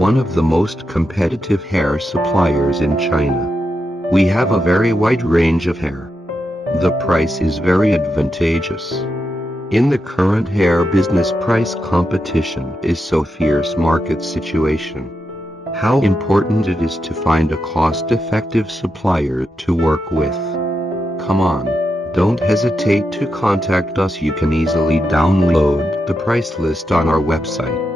one of the most competitive hair suppliers in China. We have a very wide range of hair. The price is very advantageous. In the current hair business, price competition is so fierce market situation. How important it is to find a cost-effective supplier to work with. Come on, don't hesitate to contact us. You can easily download the price list on our website.